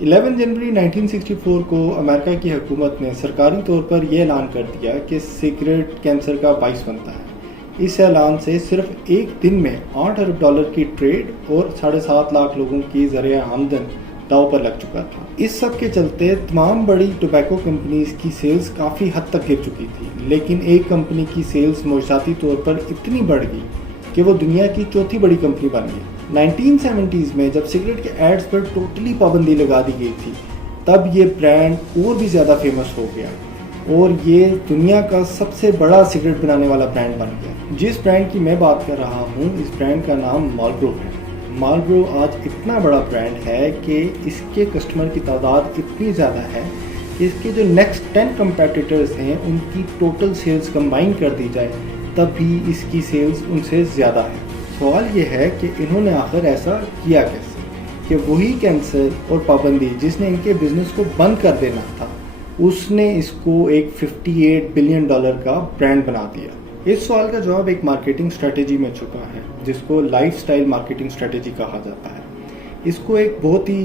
11 जनवरी 1964 को अमेरिका की हुकूमत ने सरकारी तौर पर यह ऐलान कर दिया कि सिगरेट कैंसर का बाइस बनता है। इस ऐलान से सिर्फ एक दिन में $8 अरब की ट्रेड और 7.5 लाख लोगों की ज़रिया आमदन दांव पर लग चुका था। इस सब के चलते तमाम बड़ी टोबैको कंपनीज की सेल्स काफ़ी हद तक गिर चुकी थी, लेकिन एक कंपनी की सेल्स मौजूदाती तौर पर इतनी बढ़ गई कि वो दुनिया की चौथी बड़ी कंपनी बन गई। 1970s में जब सिगरेट के एड्स पर टोटली पाबंदी लगा दी गई थी, तब ये ब्रांड और भी ज़्यादा फेमस हो गया और ये दुनिया का सबसे बड़ा सिगरेट बनाने वाला ब्रांड बन गया। जिस ब्रांड की मैं बात कर रहा हूँ, इस ब्रांड का नाम मार्लबोरो है। मार्लबोरो आज इतना बड़ा ब्रांड है कि इसके कस्टमर की तादाद इतनी ज़्यादा है कि इसके जो नेक्स्ट 10 कंपेटिटर्स हैं, उनकी टोटल सेल्स कंबाइन कर दी जाए तब भी इसकी सेल्स उनसे ज़्यादा है। सवाल ये है कि इन्होंने आखिर ऐसा किया कैसे कि वही कैंसर और पाबंदी जिसने इनके बिजनेस को बंद कर देना था, उसने इसको एक $58 बिलियन का ब्रांड बना दिया। इस सवाल का जवाब एक मार्केटिंग स्ट्रेटेजी में छुपा है, जिसको लाइफस्टाइल मार्केटिंग स्ट्रेटेजी कहा जाता है। इसको एक बहुत ही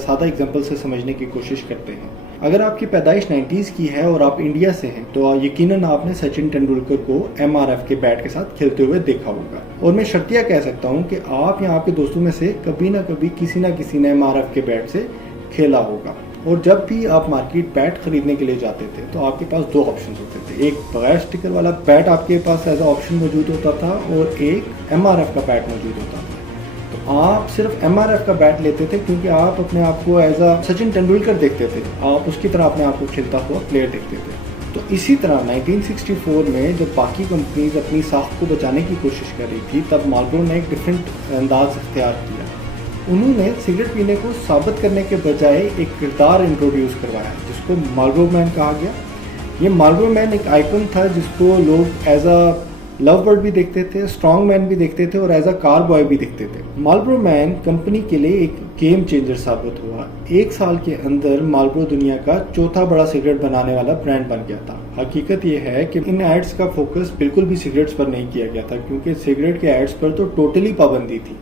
सादा एग्जांपल से समझने की कोशिश करते हैं। अगर आपकी पैदाइश 90s की है और आप इंडिया से हैं, तो यकीनन आपने सचिन तेंदुलकर को MRF के बैट के साथ खेलते हुए देखा होगा। और मैं शर्तिया कह सकता हूं कि आप या आपके दोस्तों में से कभी ना कभी किसी ना किसी ने MRF के बैट से खेला होगा। और जब भी आप मार्केट बैट खरीदने के लिए जाते थे, तो आपके पास दो ऑप्शन होते थे। एक बगैर स्टिकर वाला बैट आपके पास एज ऑप्शन मौजूद होता था और एक MRF का बैट मौजूद होता था। तो आप सिर्फ MRF का बैट लेते थे क्योंकि आप अपने आप को एज अ सचिन तेंदुलकर देखते थे, आप उसकी तरह अपने आप को खेलता हुआ प्लेयर देखते थे। तो इसी तरह 1964 में जब बाकी कंपनीज अपनी साख को बचाने की कोशिश कर रही थी, तब मार्लबोरो ने एक डिफरेंट अंदाज इख्तियार किया। उन्होंने सिगरेट पीने को साबित करने के बजाय एक किरदार इंट्रोड्यूस करवाया, जिसको मार्लबोरो मैन कहा गया। ये मार्लबोरो मैन एक आइकन था जिसको लोग एज अ लव बर्ड भी देखते थे, स्ट्रॉन्ग मैन भी देखते थे और एज अ कार बॉय भी देखते थे। मार्लबोरो मैन कंपनी के लिए एक गेम चेंजर साबित हुआ। एक साल के अंदर मार्लबोरो दुनिया का चौथा बड़ा सिगरेट बनाने वाला ब्रांड बन गया था। हकीकत यह है कि इन एड्स का फोकस बिल्कुल भी सिगरेट्स पर नहीं किया गया था, क्योंकि सिगरेट के एड्स पर तो टोटली पाबंदी थी।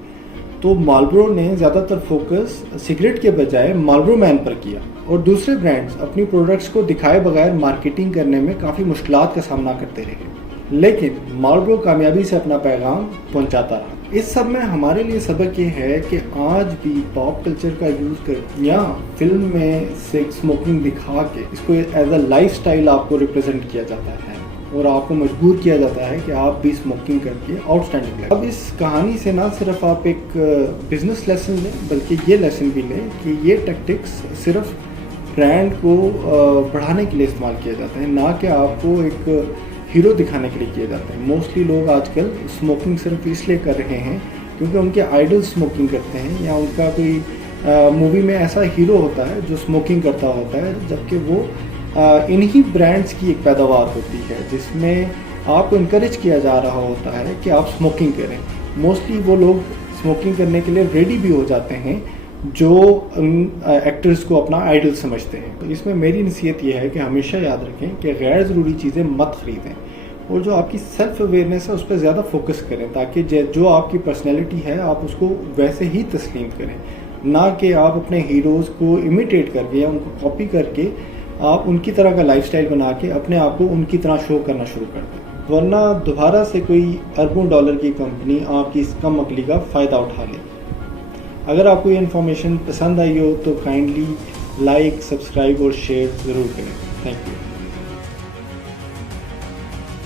तो मार्लबोरो ने ज़्यादातर फोकस सिगरेट के बजाय मार्लबोरो मैन पर किया और दूसरे ब्रांड्स अपनी प्रोडक्ट्स को दिखाए बगैर मार्केटिंग करने में काफ़ी मुश्किलात का सामना करते रहे, लेकिन मार्लबोरो कामयाबी से अपना पैगाम पहुंचाता रहा। इस सब में हमारे लिए सबक ये है कि आज भी पॉप कल्चर का यूज़ कर या फिल्म में स्मोकिंग दिखा के इसको एज अ लाइफस्टाइल आपको रिप्रेजेंट किया जाता है और आपको मजबूर किया जाता है कि आप भी स्मोकिंग करके आउटस्टैंडिंग लें। अब इस कहानी से ना सिर्फ आप एक बिजनेस लेसन लें, बल्कि ये लेसन भी लें कि ये टैक्टिक्स सिर्फ ब्रांड को बढ़ाने के लिए इस्तेमाल किया जाता है, ना कि आपको एक हीरो दिखाने के लिए किए जाते हैं। मोस्टली लोग आजकल स्मोकिंग सिर्फ इसलिए कर रहे हैं क्योंकि उनके आइडल स्मोकिंग करते हैं या उनका कोई मूवी में ऐसा हीरो होता है जो स्मोकिंग करता होता है, जबकि वो इन्हीं ब्रांड्स की एक पैदावार होती है जिसमें आपको इनकरेज किया जा रहा होता है कि आप स्मोकिंग करें। मोस्टली वो लोग स्मोकिंग करने के लिए रेडी भी हो जाते हैं जो एक्टर्स को अपना आइडल समझते हैं। तो इसमें मेरी नसीहत ये है कि हमेशा याद रखें कि गैर ज़रूरी चीज़ें मत ख़रीदें और जो आपकी सेल्फ अवेयरनेस है उस पर ज़्यादा फोकस करें, ताकि जो आपकी पर्सनैलिटी है आप उसको वैसे ही तस्लीम करें, ना कि आप अपने हीरोज़ को इमिटेट करके या उनको कॉपी करके आप उनकी तरह का लाइफस्टाइल बना के अपने आप को उनकी तरह शो करना शुरू कर दें, वरना दोबारा से कोई अरबों डॉलर की कंपनी आपकी इस कम अकली का फ़ायदा उठा ले। अगर आपको ये इन्फॉर्मेशन पसंद आई हो तो काइंडली लाइक, सब्सक्राइब और शेयर ज़रूर करें। Thank you.